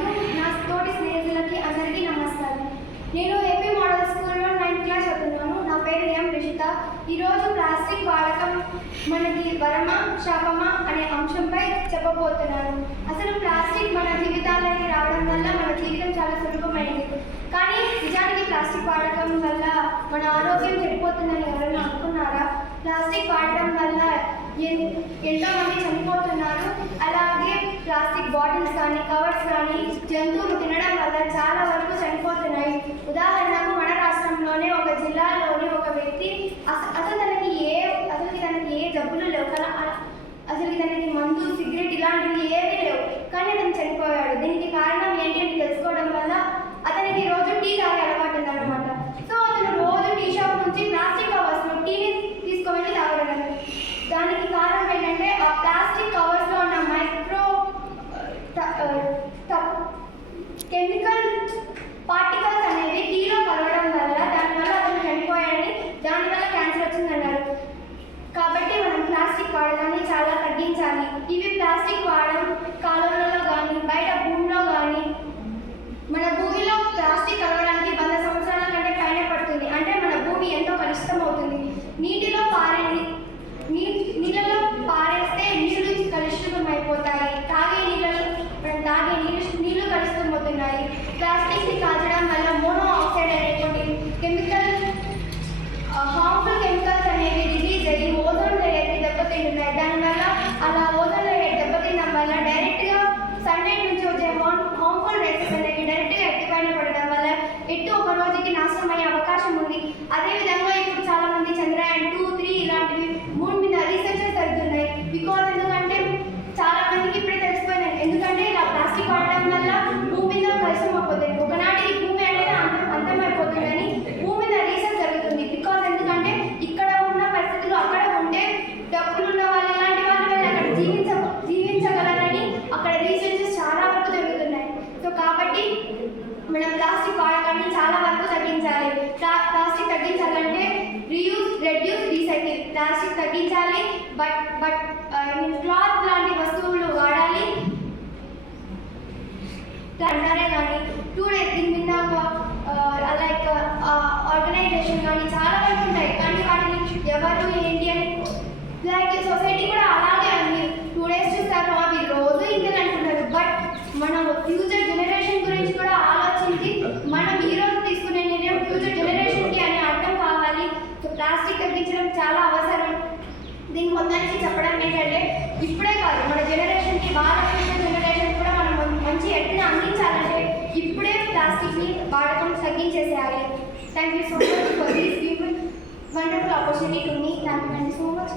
మరియు నా తోటి స్నేహితులకి అందరికీ నమస్కారం. నేను ఏపీ మోడల్ స్కూల్లో 9th క్లాస్ చదువుతున్నాను. నా పేరు ఎం రిషిత. ఈరోజు ప్లాస్టిక్ వాడకం మనకి వరమా శాపమా అనే అంశంపై చెప్పబోతున్నాను. అసలు ప్లాస్టిక్ మన జీవితాలకి రావడం వల్ల మన జీవితం చాలా సులభమైంది. కానీ నిజానికి ప్లాస్టిక్ వాడకం వల్ల మన ఆరోగ్యం చెడిపోతుందని ఎవరైనా అనుకున్నారా? ప్లాస్టిక్ వాడటం వల్ల ఎంతో మంది చనిపోతున్నారు. అలాగే ప్లాస్టిక్ బాటిల్స్ కానీ కవర్స్ కానీ జంతువులు తినడం వల్ల చాలా వరకు చనిపోతున్నాయి. ఉదాహరణకు మన రాష్ట్రంలోనే ఒక జిల్లాలోని ఒక వ్యక్తి అసలు తనకి ఏ జబ్బులు లేవు కదా, అసలు తనకి మందు సిగరెట్ ఇలాంటివి ఏమీ లేవు, కానీ అతను చనిపోయాడు. దీనికి కారణం ఏంటి అని తెలుసుకోవడం వల్ల అతనికి రోజు టీ తాగే అలవాటు ఉందన్నమాట. సో అతను రోజు టీ షాప్ నుంచి ప్లాస్టిక్ కవర్స్లో టీని తీసుకువెళ్ళి తాగడం. దానికి కారణం ఏంటంటే ఆ ప్లాస్టిక్ కవర్స్లో ఉన్న మైక్రో కెమికల్ పార్టికల్స్ అనేవి టీలో కలవడం వల్ల దానివల్ల అతను చనిపోయాడని, దానివల్ల క్యాన్సర్ వచ్చిందన్నారు. కాబట్టి మనం ప్లాస్టిక్ వాడకాన్ని చాలా తగ్గించాలి. ఇవి ప్లాస్టిక్ వాడడం కాలువలలో కానీ బయట భూమిలో కానీ, మన భూమిలో ప్లాస్టిక్ కలవడానికి 100 సంవత్సరాల కంటే పైన పడుతుంది. అంటే మన భూమి ఎంతో కలుషితం అవుతుంది. నీళ్ళలో పారేస్తే నీళ్లు కలుషితం అయిపోతాయి. నీళ్లు కలుషితం అవుతున్నాయి. ప్లాస్టిక్ని కాల్చడం వల్ల మోనో ఆక్సైడ్ అనేటువంటి హార్మ్ఫుల్ కెమికల్స్ అనేవి రిలీజ్ అయ్యి ఓజోన్ లేయర్కి దెబ్బతింటున్నాయి. దానివల్ల అలా ఓజోన్ లేయర్ దెబ్బతినడం వల్ల డైరెక్ట్గా సన్లైట్ నుంచి వచ్చే హార్మ్ఫుల్ రేసెస్ అనేవి డైరెక్ట్గా ఎర్త్ పైన పడడం వల్ల ఎర్త్ ఒక రోజుకి నాశనం అయ్యే అవకాశం ఉంది. అదేవిధంగా ఇప్పుడు చాలా మంది చంద్రయాన్ 2, 3 ఇలాంటివి మూన్ మీద రీసెర్చెస్ జరుగుతున్నాయి. బికాజ్ ఎందుకంటే చాలా మందికి ఇప్పుడే తెలిసిపోయింది. ఎందుకంటే ఇలా ప్లాస్టిక్ వాడడం వల్ల భూమి మీద కలుషితం అయిపోతుంది. ఒకనాటికి భూమి అనేది అంతమైపోతుందని భూమి మీద రీసెర్చ్ జరుగుతుంది. బికాజ్ ఎందుకంటే ఇక్కడ ఉన్న పరిస్థితులు అక్కడ ఉంటే డబ్బులు ఉన్న వాళ్ళు ఇలాంటి వాళ్ళు అక్కడ జీవించగలరని అక్కడ రీసెర్చెస్ చాలా వరకు జరుగుతున్నాయి. సో కాబట్టి మనం ప్లాస్టిక్ వాడకాన్ని చాలా వరకు తగ్గించాలి. ప్లాస్టిక్ తగ్గించాలంటే రీయూజ్, రెడ్యూస్, రీసైకిల్. ప్లాస్టిక్ తగ్గించాలి, బట్ క్లాత్ లాంటి వస్తువులు వాడాలి. అంటారే కానీ 2 days దీని మీద లైక్ ఆర్గనైజేషన్ కానీ చాలా వరకు ఉంటాయి. కానీ వాటిని ఎవరు ఏంటి అని లైక్ సొసైటీ కూడా అలాగే అంది. 2 days చూస్తారు, అవి రోజు ఇంతని అంటున్నారు. బట్ మనం ఫ్యూచర్ జనరేషన్ గురించి కూడా ఆలోచించి మనం ఈరోజు తీసుకునే నిర్ణయం ఫ్యూచర్ జనరేషన్కి అని అర్థం కావాలి. సో ప్లాస్టిక్ తగ్గించడం చాలా అవసరం. దీని మొత్తానికి చెప్పడం ఏంటంటే ఇప్పుడే కాదు, మన జనరేషన్కి వాళ్ళ ఫ్యూచర్ జనరేషన్ కూడా మనం మంచి ఎట్లా అందించాలంటే ఇప్పుడే ప్లాస్టిక్ని వాడకం తగ్గించేసేయాలి. Thank you so much for this wonderful opportunity to me. Thank you so much.